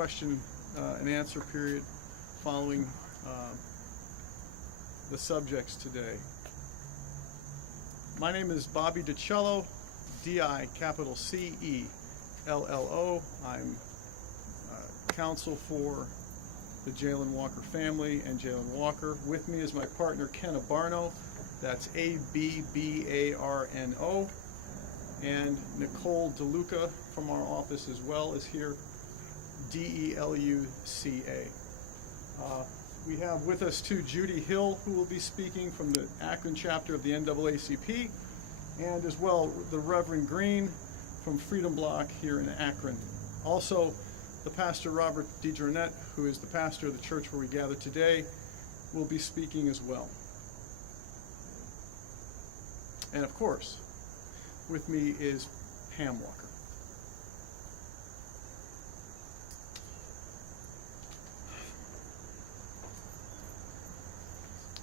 question and answer period following the subjects today. My name is Bobby DiCello, D-I-C-E-L-L-O. I'm counsel for the Jayland Walker family and Jayland Walker. With me is my partner Ken Abarno, that's A-B-B-A-R-N-O, and Nicole DeLuca from our office as well is here, D-E-L-U-C-A. We have with us too Judy Hill, who will be speaking from the Akron chapter of the NAACP, and as well the Reverend Green from Freedom Block here in Akron. Also, the Pastor Robert DeJarnette, who is the pastor of the church where we gather today, will be speaking as well. And of course, with me is Pam Walker.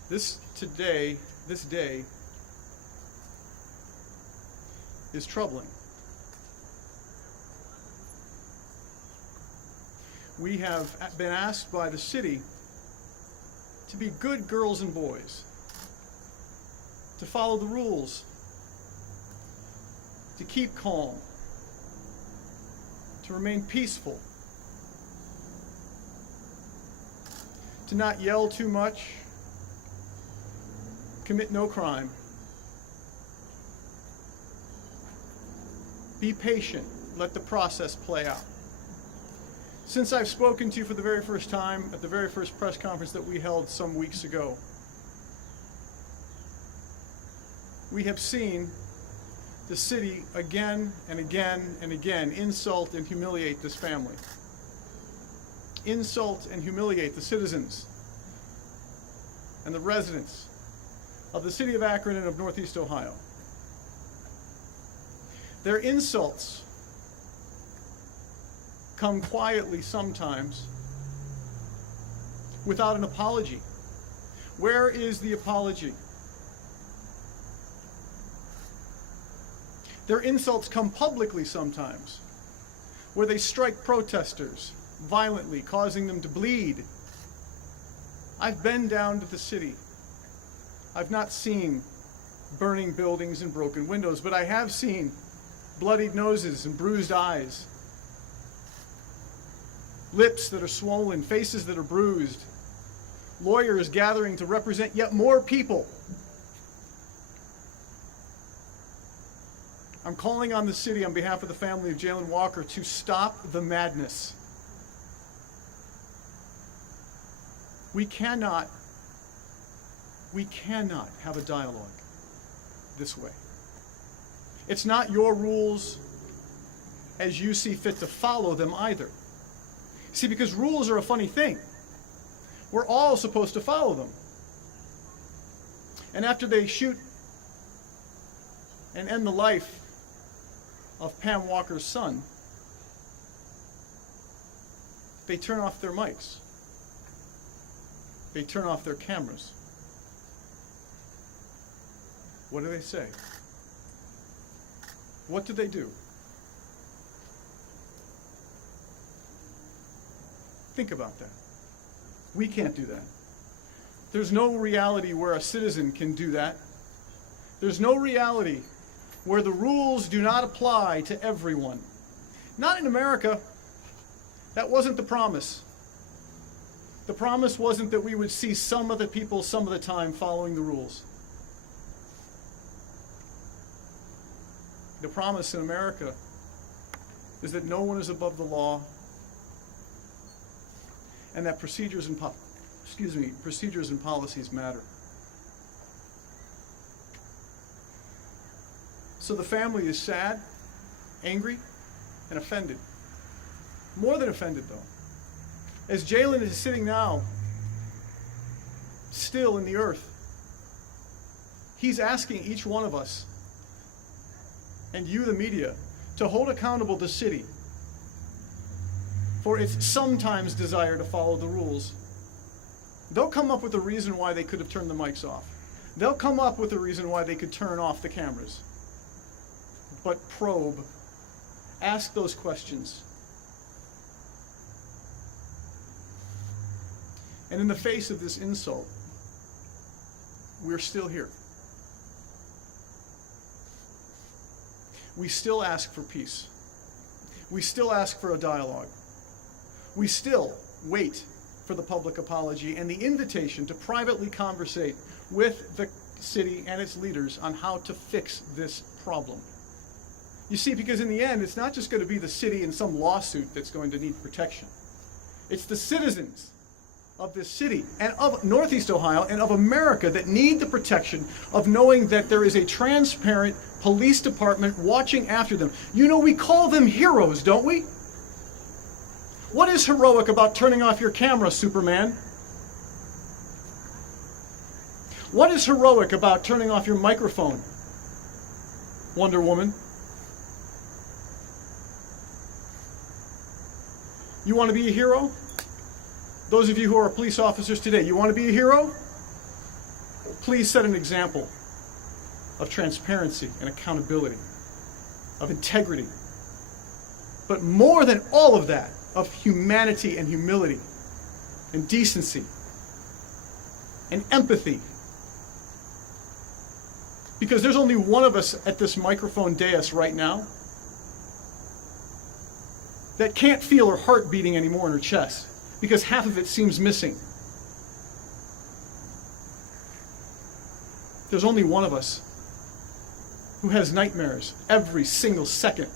This day is troubling. We have been asked by the city to be good girls and boys, to follow the rules, to keep calm, to remain peaceful, to not yell too much, commit no crime. Be patient. Let the process play out. Since I've spoken to you for the very first time at the very first press conference that we held some weeks ago, we have seen the city again and again and again insult and humiliate this family. Insult and humiliate the citizens and the residents of the city of Akron and of Northeast Ohio. Their insults come quietly sometimes without an apology. Where is the apology? Their insults come publicly sometimes, where they strike protesters violently, causing them to bleed. I've been down to the city. I've not seen burning buildings and broken windows, but I have seen bloodied noses and bruised eyes, lips that are swollen, faces that are bruised, lawyers gathering to represent yet more people. I'm calling on the city on behalf of the family of Jayland Walker to stop the madness. We cannot have a dialogue this way. It's not your rules as you see fit to follow them either. See, because rules are a funny thing. We're all supposed to follow them. And after they shoot and end the life of Pam Walker's son, they turn off their mics. They turn off their cameras. What do they say? What do they do? Think about that. We can't do that. There's no reality where a citizen can do that. There's no reality where the rules do not apply to everyone. Not in America. That wasn't the promise. The promise wasn't that we would see some of the people some of the time following the rules. The promise in America is that no one is above the law, and that procedures and policies matter. So the family is sad, angry, and offended. More than offended, though. As Jayland is sitting now, still in the earth, he's asking each one of us, and you, the media, to hold accountable the city for its sometimes desire to follow the rules. They'll come up with a reason why they could have turned the mics off. They'll come up with a reason why they could turn off the cameras. But probe. Ask those questions. And in the face of this insult, we're still here. We still ask for peace. We still ask for a dialogue. We still wait for the public apology and the invitation to privately conversate with the city and its leaders on how to fix this problem. You see, because in the end, it's not just going to be the city in some lawsuit that's going to need protection. It's the citizens of this city and of Northeast Ohio and of America that need the protection of knowing that there is a transparent police department watching after them. You know, we call them heroes, don't we? What is heroic about turning off your camera, Superman? What is heroic about turning off your microphone, Wonder Woman? You want to be a hero? Those of you who are police officers today, you want to be a hero? Please set an example of transparency and accountability, of integrity. But more than all of that, of humanity and humility and decency and empathy. Because there's only one of us at this microphone dais right now that can't feel her heart beating anymore in her chest because half of it seems missing. There's only one of us who has nightmares every single second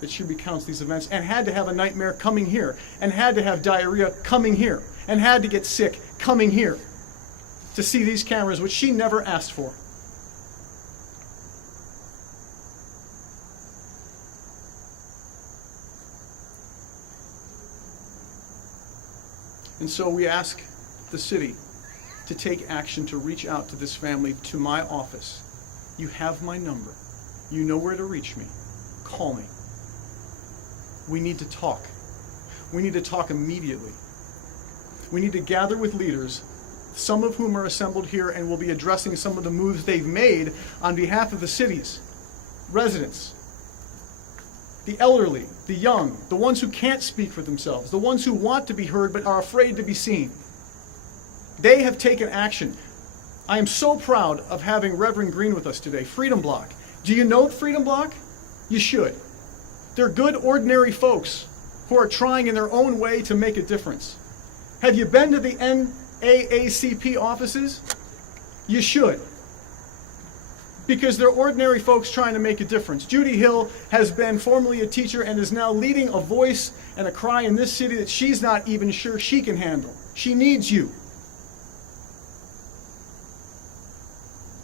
that she recounts these events, and had to have a nightmare coming here, and had to have diarrhea coming here, and had to get sick coming here to see these cameras, which she never asked for. And so we ask the city to take action to reach out to this family, to my office. You have my number. You know where to reach me. Call me. We need to talk. We need to talk immediately. We need to gather with leaders, some of whom are assembled here and will be addressing some of the moves they've made on behalf of the city's residents. The elderly, the young, the ones who can't speak for themselves, the ones who want to be heard but are afraid to be seen. They have taken action. I am so proud of having Reverend Green with us today, Freedom Block. Do you know Freedom Block? You should. They're good, ordinary folks who are trying in their own way to make a difference. Have you been to the NAACP offices? You should. Because they're ordinary folks trying to make a difference. Judy Hill has been formerly a teacher and is now leading a voice and a cry in this city that she's not even sure she can handle. She needs you.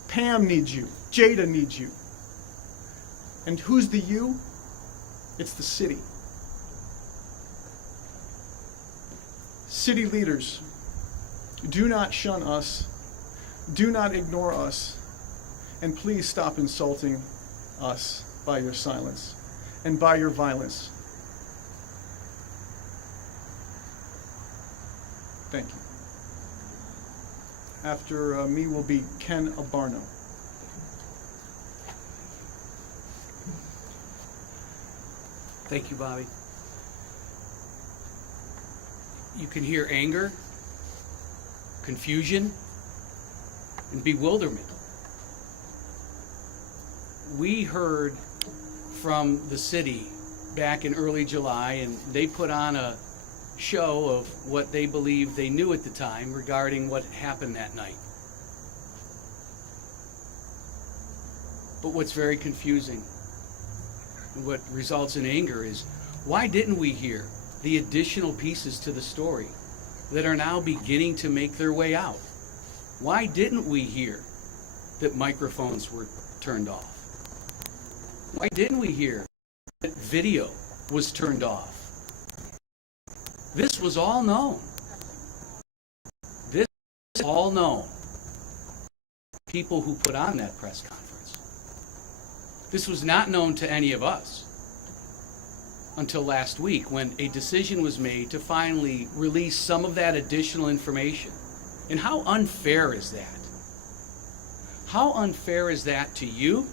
Pam needs you. Jada needs you. And who's the you? It's the city. City leaders, do not shun us. Do not ignore us. And please stop insulting us by your silence and by your violence. Thank you. After me will be Ken Abarno. Thank you, Bobby. You can hear anger, confusion, and bewilderment. We heard from the city back in early July, and they put on a show of what they believed they knew at the time regarding what happened that night. But what's very confusing, and what results in anger, is why didn't we hear the additional pieces to the story that are now beginning to make their way out? Why didn't we hear that microphones were turned off? Why didn't we hear that video was turned off? This was all known. This was all known. People who put on that press conference. This was not known to any of us until last week, when a decision was made to finally release some of that additional information. And how unfair is that? How unfair is that to you?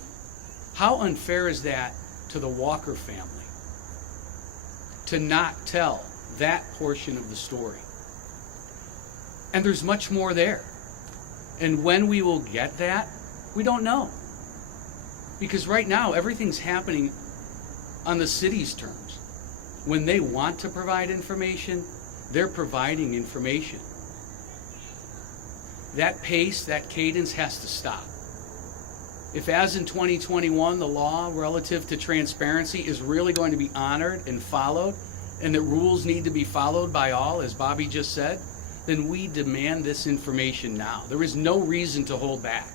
How unfair is that to the Walker family to not tell that portion of the story? And there's much more there. And when we will get that, we don't know. Because right now, everything's happening on the city's terms. When they want to provide information, they're providing information. That pace, that cadence has to stop. If, as in 2021, the law relative to transparency is really going to be honored and followed, and that rules need to be followed by all, as Bobby just said, then we demand this information now. There is no reason to hold back,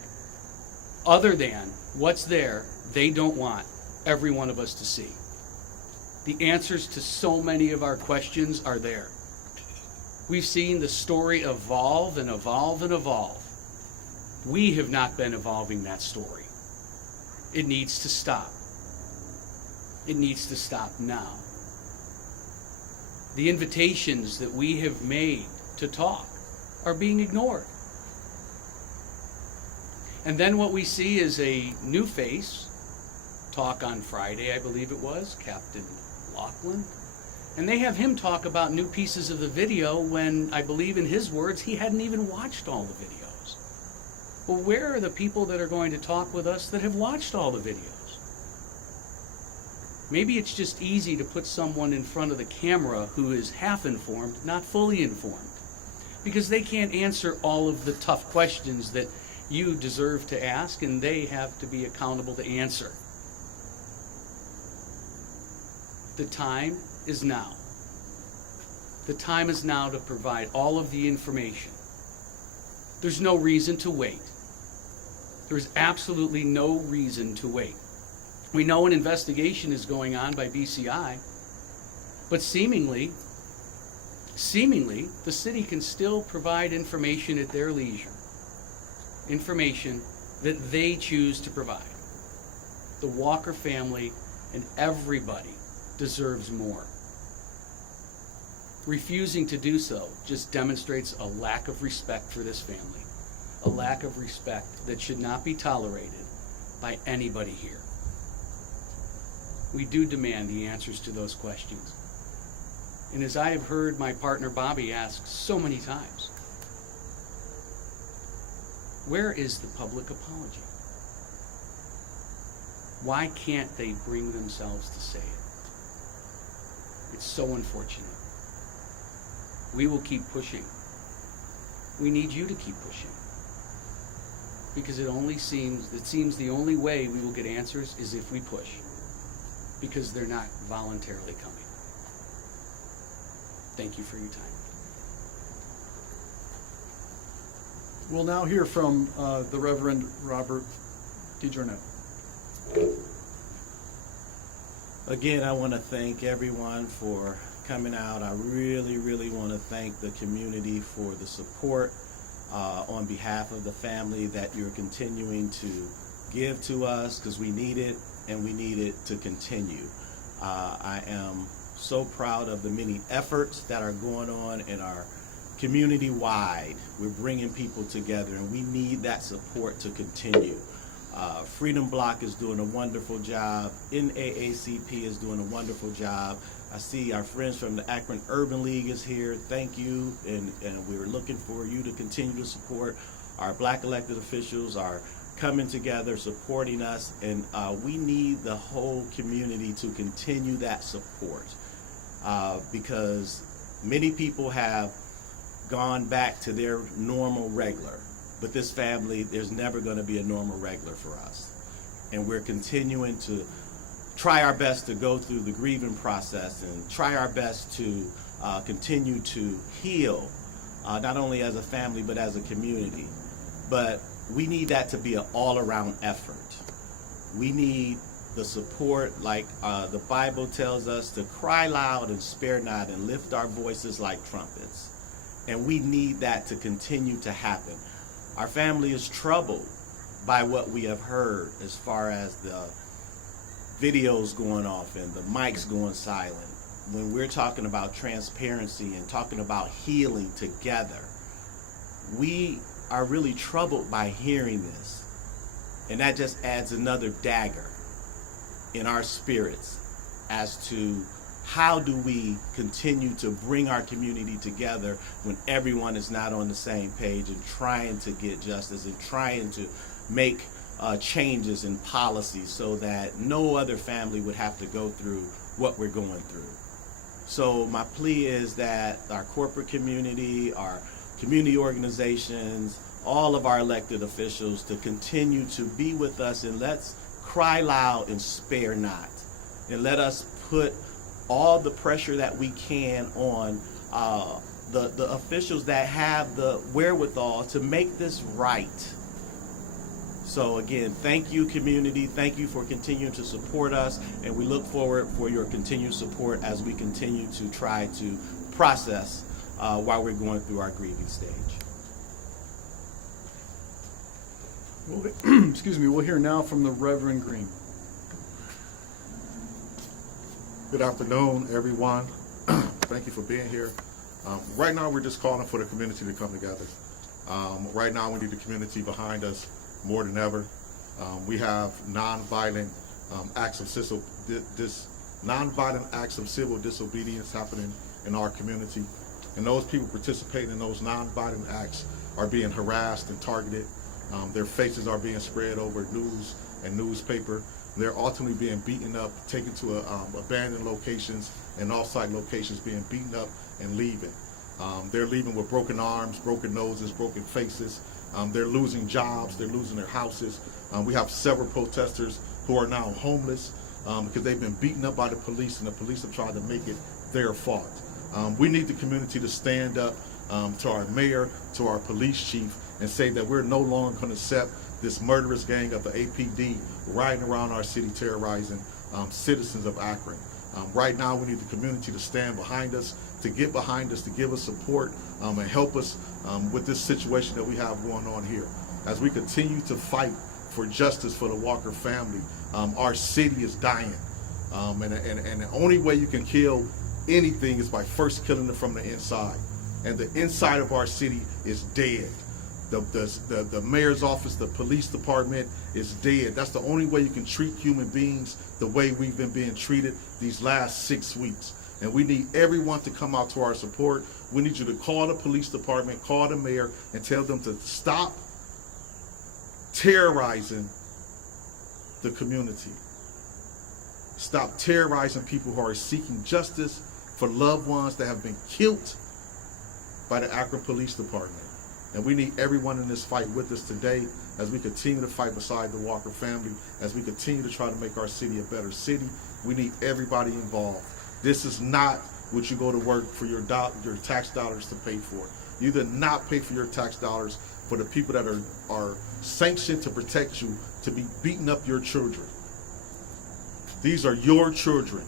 other than what's there they don't want every one of us to see. The answers to so many of our questions are there. We've seen the story evolve and evolve and evolve. We have not been evolving that story. It needs to stop. It needs to stop now. The invitations that we have made to talk are being ignored. And then what we see is a new face, talk on Friday, I believe it was, Captain Laughlin. And they have him talk about new pieces of the video when, I believe in his words, he hadn't even watched all the videos. Well, where are the people that are going to talk with us that have watched all the videos? Maybe it's just easy to put someone in front of the camera who is half informed, not fully informed, because they can't answer all of the tough questions that you deserve to ask and they have to be accountable to answer. The time is now. The time is now to provide all of the information. There's no reason to wait. There's absolutely no reason to wait. We know an investigation is going on by BCI, but seemingly, the city can still provide information at their leisure. Information that they choose to provide. The Walker family and everybody deserves more. Refusing to do so just demonstrates a lack of respect for this family, a lack of respect that should not be tolerated by anybody here. We do demand the answers to those questions. And as I have heard my partner Bobby ask so many times, where is the public apology? Why can't they bring themselves to say it? It's so unfortunate. We will keep pushing. We need you to keep pushing. Because it seems the only way we will get answers is if we push. Because they're not voluntarily coming. Thank you for your time. We'll now hear from the Reverend Robert DiGiorno. Again, I want to thank everyone for coming out. I really want to thank the community for the support on behalf of the family that you're continuing to give to us, because we need it and we need it to continue. I am so proud of the many efforts that are going on in our community-wide. We're bringing people together and we need that support to continue. Freedom Block is doing a wonderful job. NAACP is doing a wonderful job. I see our friends from the Akron Urban League is here. Thank you, and we're looking for you to continue to support. Our black elected officials are coming together, supporting us, and we need the whole community to continue that support because many people have gone back to their normal regular. But this family, there's never going to be a normal regular for us. And we're continuing to try our best to go through the grieving process and try our best to continue to heal, not only as a family, but as a community. But we need that to be an all-around effort. We need the support, like the Bible tells us, to cry loud and spare not and lift our voices like trumpets. And we need that to continue to happen. Our family is troubled by what we have heard as far as the videos going off and the mics going silent. When we're talking about transparency and talking about healing together, we are really troubled by hearing this. And that just adds another dagger in our spirits as to how do we continue to bring our community together when everyone is not on the same page and trying to get justice and trying to make changes in policy so that no other family would have to go through what we're going through. So my plea is that our corporate community, our community organizations, all of our elected officials to continue to be with us, and let's cry loud and spare not. And let us put all the pressure that we can on the officials that have the wherewithal to make this right. So again, thank you, community. Thank you for continuing to support us, and we look forward for your continued support as we continue to try to process while we're going through our grieving stage. Excuse me, we'll hear now from the Reverend Green. Good afternoon, everyone. Thank you for being here. Right now, we're just calling for the community to come together. Right now, we need the community behind us more than ever. We have nonviolent acts of civil disobedience happening in our community, and those people participating in those nonviolent acts are being harassed and targeted. Their faces are being spread over news and newspaper. They're ultimately being beaten up, taken to abandoned locations and off-site locations, being beaten up and leaving. They're leaving with broken arms, broken noses, broken faces. They're losing jobs, they're losing their houses. We have several protesters who are now homeless because they've been beaten up by the police, and the police have tried to make it their fault. We need the community to stand up to our mayor, to our police chief, and say that we're no longer going to accept this murderous gang of the APD riding around our city terrorizing citizens of Akron. Right now, we need the community to stand behind us, to get behind us, to give us support and help us with this situation that we have going on here. As we continue to fight for justice for the Walker family, our city is dying. And the only way you can kill anything is by first killing it from the inside. And the inside of our city is dead. The mayor's office, the police department is dead. That's the only way you can treat human beings the way we've been being treated these last 6 weeks. And we need everyone to come out to our support. We need you to call the police department, call the mayor, and tell them to stop terrorizing the community. Stop terrorizing people who are seeking justice for loved ones that have been killed by the Akron Police Department. And we need everyone in this fight with us today as we continue to fight beside the Walker family, as we continue to try to make our city a better city. We need everybody involved. This is not what you go to work for your tax dollars to pay for. You do not pay for your tax dollars for the people that are sanctioned to protect you to be beating up your children. These are your children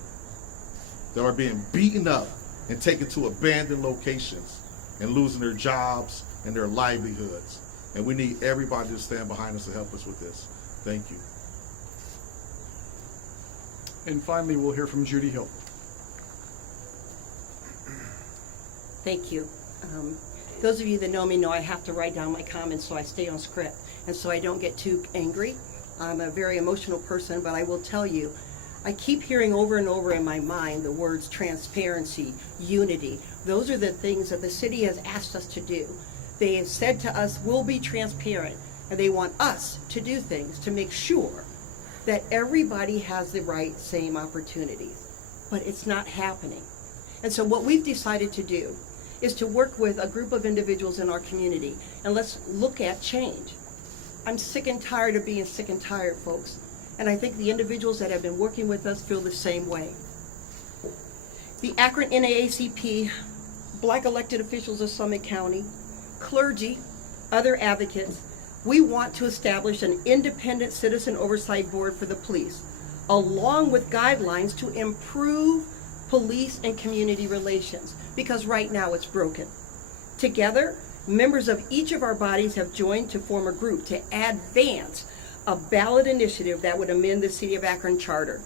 that are being beaten up and taken to abandoned locations and losing their jobs and their livelihoods. And we need everybody to stand behind us to help us with this. Thank you. And finally, we'll hear from Judy Hill. Thank you. Those of you that know me know I have to write down my comments so I stay on script and so I don't get too angry. I'm a very emotional person, but I will tell you, I keep hearing over and over in my mind the words transparency, unity. Those are the things that the city has asked us to do. They have said to us, we'll be transparent, and they want us to do things to make sure that everybody has the right same opportunities. But it's not happening. And so what we've decided to do is to work with a group of individuals in our community, and let's look at change. I'm sick and tired of being sick and tired, folks. And I think the individuals that have been working with us feel the same way. The Akron NAACP, Black elected officials of Summit County, clergy, other advocates, we want to establish an independent citizen oversight board for the police, along with guidelines to improve police and community relations, because right now it's broken. Together, members of each of our bodies have joined to form a group to advance a ballot initiative that would amend the City of Akron Charter.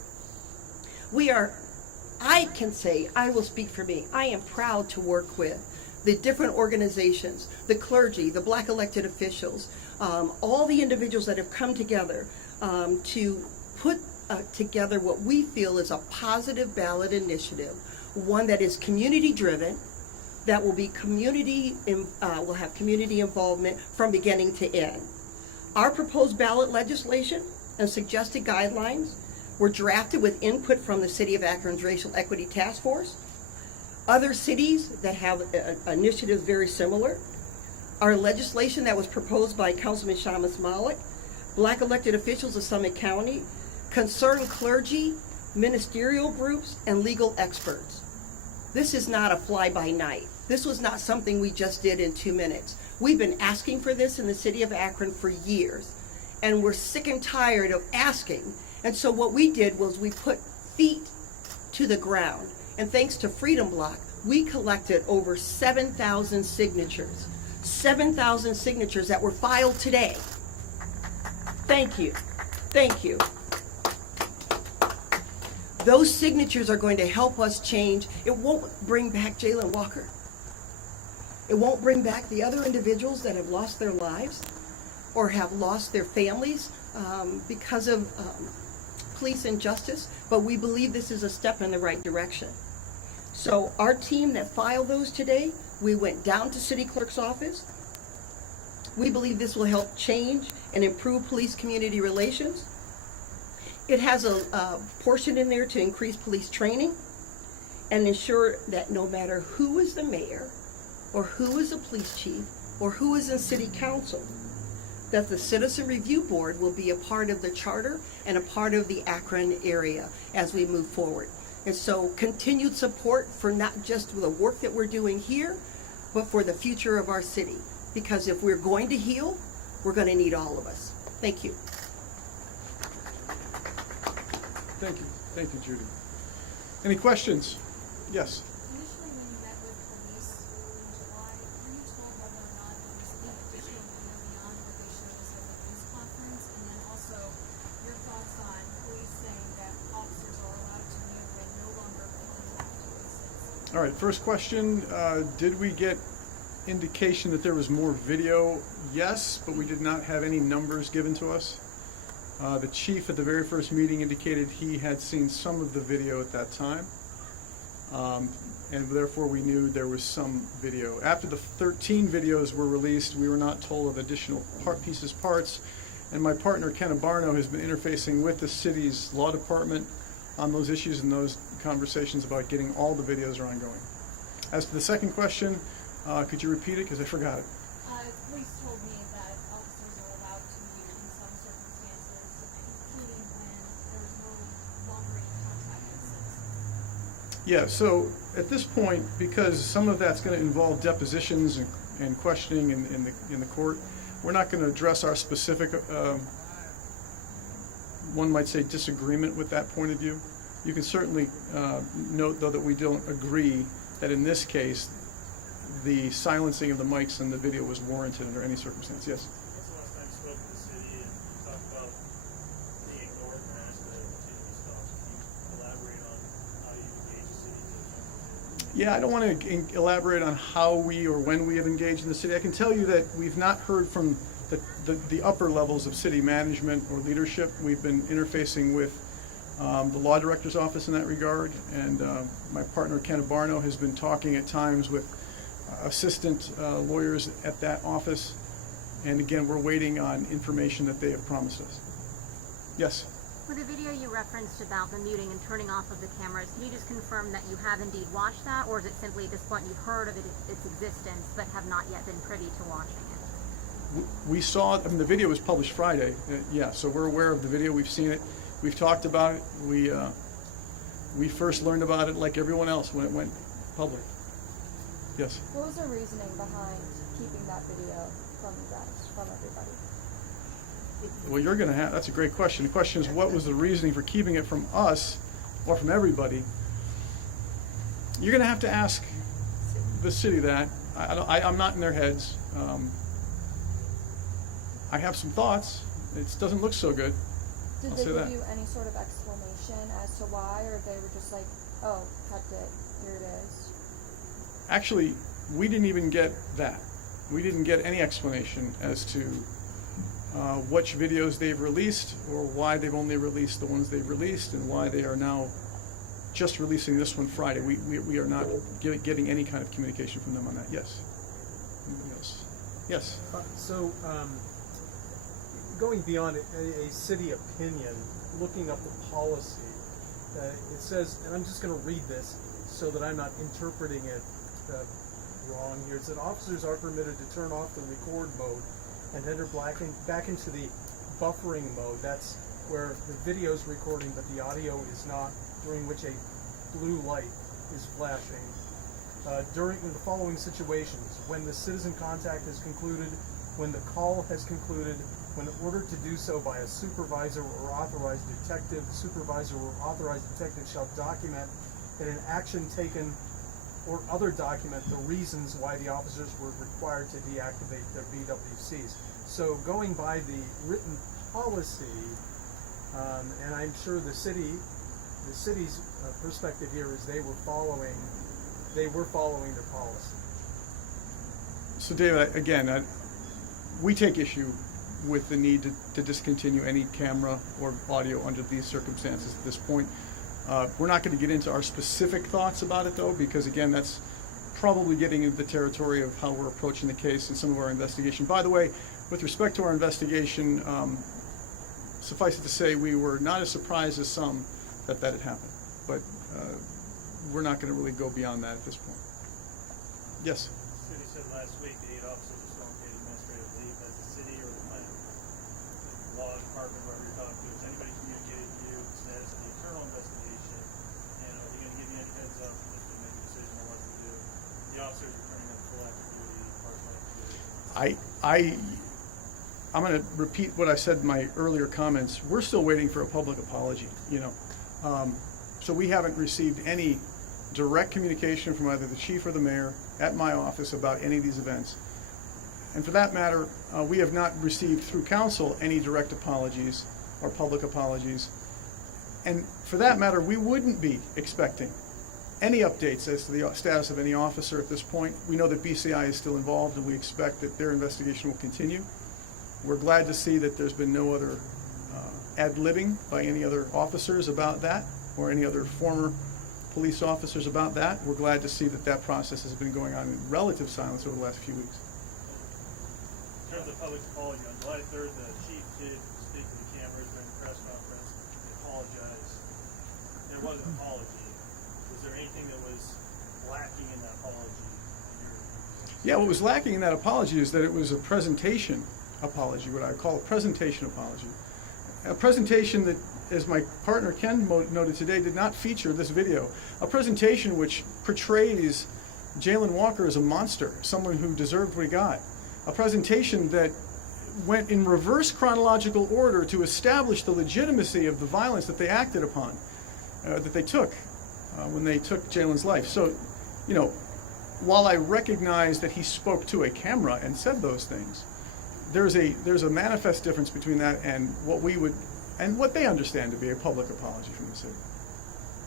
I can say, I will speak for me, I am proud to work with the different organizations, the clergy, the Black elected officials, all the individuals that have come together to put together what we feel is a positive ballot initiative, one that is community-driven, that will be will have community involvement from beginning to end. Our proposed ballot legislation and suggested guidelines were drafted with input from the City of Akron's Racial Equity Task Force, other cities that have initiatives very similar, our legislation that was proposed by Councilman Shamus Malik, Black elected officials of Summit County, concerned clergy, ministerial groups, and legal experts. This is not a fly-by-night. This was not something we just did in 2 minutes. We've been asking for this in the city of Akron for years, and we're sick and tired of asking. And so what we did was we put feet to the ground. And thanks to Freedom Block, we collected over 7,000 signatures. 7,000 signatures that were filed today. Thank you. Thank you. Those signatures are going to help us change. It won't bring back Jayland Walker. It won't bring back the other individuals that have lost their lives or have lost their families because of police injustice, but we believe this is a step in the right direction. So our team that filed those today, we went down to City Clerk's office. We believe this will help change and improve police-community relations. It has a portion in there to increase police training and ensure that no matter who is the mayor or who is the police chief or who is in city council, that the Citizen Review Board will be a part of the charter and a part of the Akron area as we move forward. And so continued support for not just the work that we're doing here, but for the future of our city. Because if we're going to heal, we're going to need all of us. Thank you. Thank you. Thank you, Judy. Any questions? Yes. Initially, when you met with police in July, were you told whether or not there was any additional data beyond what they showed us at the news conference? And then also, your thoughts on police saying that officers are allowed to move and no longer contact witnesses? All right, first question, did we get indication that there was more video? Yes, but we did not have any numbers given to us. The chief at the very first meeting indicated he had seen some of the video at that time, and therefore we knew there was some video. After the 13 videos were released, we were not told of additional parts, and my partner, Ken Barno, has been interfacing with the city's law department on those issues, and those conversations about getting all the videos are ongoing. As to the second question, could you repeat it, because I forgot it? Police told me that officers are allowed to meet in some circumstances, including when there is no longer any contact with citizens. Yeah, so at this point, because some of that's going to involve depositions and questioning in the court, we're not going to address our specific, one might say, disagreement with that point of view. You can certainly note, though, that we don't agree that in this case, the silencing of the mics and the video was warranted under any circumstance. Yes? When's the last time you spoke to the city and talked about being ignored and asked to continue these talks? Can you elaborate on how you engage the city to? Yeah, I don't want to elaborate on how we or when we have engaged in the city. I can tell you that we've not heard from the upper levels of city management or leadership. We've been interfacing with the law director's office in that regard, and my partner Ken Barno has been talking at times with assistant lawyers at that office, and again, we're waiting on information that they have promised us. Yes? For the video you referenced about the muting and turning off of the cameras, can you just confirm that you have indeed watched that, or is it simply at this point you've heard of its existence but have not yet been privy to watching it? We saw it. I mean, the video was published Friday. Yeah, so we're aware of the video. We've seen it. We've talked about it. We first learned about it like everyone else when it went public. Yes? What was the reasoning behind keeping that video from you guys, from everybody? Well, you're going to have, that's a great question. The question is, what was the reasoning for keeping it from us or from everybody? You're going to ask the city that. I'm not in their heads. I have some thoughts. It doesn't look so good. Did I'll they say give that. you any sort of explanation as to why, or they were just like, oh, kept it, here it is? Actually, we didn't even get that. We didn't get any explanation as to which videos they've released or why they've only released the ones they've released and why they are now just releasing this one Friday. We are not getting any kind of communication from them on that. Yes. Anybody else? Yes. Going beyond a city opinion, looking up the policy, it says, and I'm just going to read this so that I'm not interpreting it wrong here. It said officers are permitted to turn off the record mode and enter back into the buffering mode. That's where the video is recording but the audio is not, during which a blue light is flashing. During the following situations: when the citizen contact is concluded, when the call has concluded, when ordered to do so by a supervisor or authorized detective, the supervisor or authorized detective shall document in an action taken or other document the reasons why the officers were required to deactivate their BWCs. So going by the written policy, and I'm sure the city's perspective here is they were following their policy. So David, again, we take issue with the need to discontinue any camera or audio under these circumstances at this point. We're not going to get into our specific thoughts about it, though, because, again, that's probably getting into the territory of how we're approaching the case and some of our investigation. By the way, with respect to our investigation, suffice it to say, we were not as surprised as some that had happened. But we're not going to really go beyond that at this point. Yes? The city said last week the 8 officers are still on paid administrative leave. Has the city or the law department, whoever you're talking to, has anybody communicated to you the status of the internal investigation? And are they going to give you any heads up if they make a decision on what to do? The officers returning up full active duty, partial active duty. I'm going to repeat what I said in my earlier comments. We're still waiting for a public apology, so we haven't received any direct communication from either the chief or the mayor at my office about any of these events. And for that matter, we have not received through council any direct apologies or public apologies. And for that matter, we wouldn't be expecting any updates as to the status of any officer at this point. We know that BCI is still involved, and we expect that their investigation will continue. We're glad to see that there's been no other ad-libbing by any other officers about that, or any other former police officers about that. We're glad to see that that process has been going on in relative silence over the last few weeks. In terms of public apology, on July 3rd, the chief did speak to the cameras during the press conference. He apologized. There was an apology. Was there anything that was lacking in that apology? Yeah, what was lacking in that apology is that it was a presentation apology, what I call a presentation apology. A presentation that, as my partner Ken noted today, did not feature this video. A presentation which portrays Jayland Walker as a monster, someone who deserved what he got. A presentation that went in reverse chronological order to establish the legitimacy of the violence that they acted upon, that they took when they took Jayland's life. So, while I recognize that he spoke to a camera and said those things, there's a manifest difference between that and what they understand to be a public apology from the city.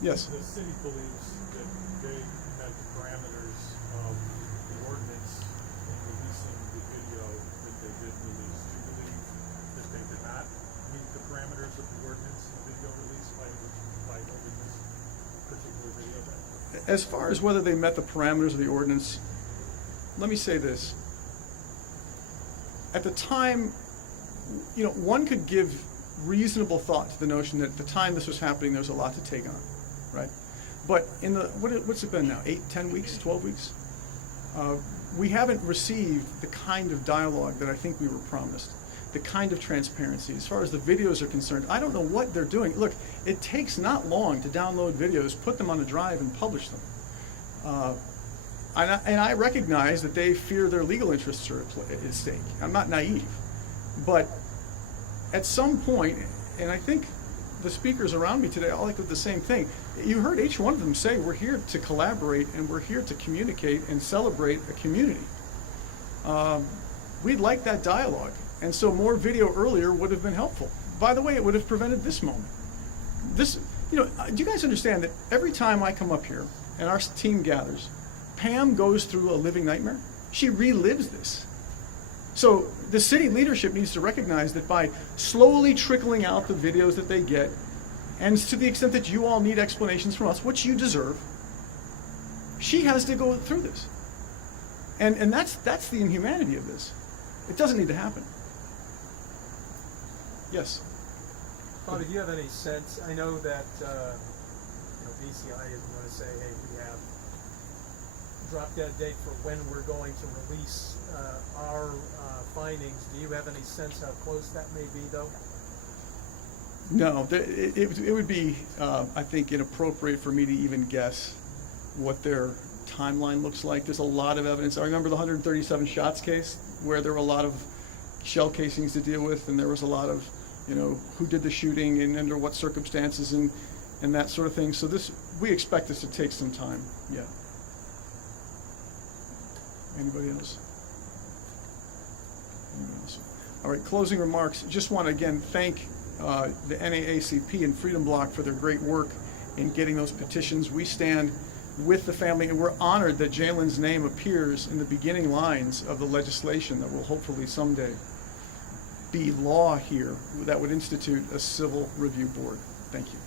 Yes? The city believes that they met the parameters of the ordinance in releasing the video that they did release. Do you believe that they did not meet the parameters of the ordinance video released by holding this particular video back? As far as whether they met the parameters of the ordinance, let me say this. At the time, one could give reasonable thought to the notion that at the time this was happening, there was a lot to take on, right? But in what's it been now, 8, 10 weeks, 12 weeks? We haven't received the kind of dialogue that I think we were promised, the kind of transparency. As far as the videos are concerned, I don't know what they're doing. Look, it takes not long to download videos, put them on a drive, and publish them. And I recognize that they fear their legal interests are at stake. I'm not naive. But at some point, and I think the speakers around me today all echoed the same thing. You heard each one of them say, we're here to collaborate and we're here to communicate and celebrate a community. We'd like that dialogue. And so more video earlier would have been helpful. By the way, it would have prevented this moment. Do you guys understand that every time I come up here and our team gathers, Pam goes through a living nightmare? She relives this. So the city leadership needs to recognize that by slowly trickling out the videos that they get, and to the extent that you all need explanations from us, which you deserve, she has to go through this. And that's the inhumanity of this. It doesn't need to happen. Yes. Bobby, do you have any sense? I know that BCI isn't going to say, hey, we have drop dead date for when we're going to release our findings. Do you have any sense how close that may be, though? No, it would be, I think, inappropriate for me to even guess what their timeline looks like. There's a lot of evidence. I remember the 137 shots case where there were a lot of shell casings to deal with, and there was a lot of, who did the shooting and under what circumstances and that sort of thing. So we expect this to take some time. Yeah. Anybody else? Anybody else? All right, closing remarks. Just want to again thank the NAACP and Freedom Bloc for their great work in getting those petitions. We stand with the family, and we're honored that Jayland's name appears in the beginning lines of the legislation that will hopefully someday be law here that would institute a civil review board. Thank you.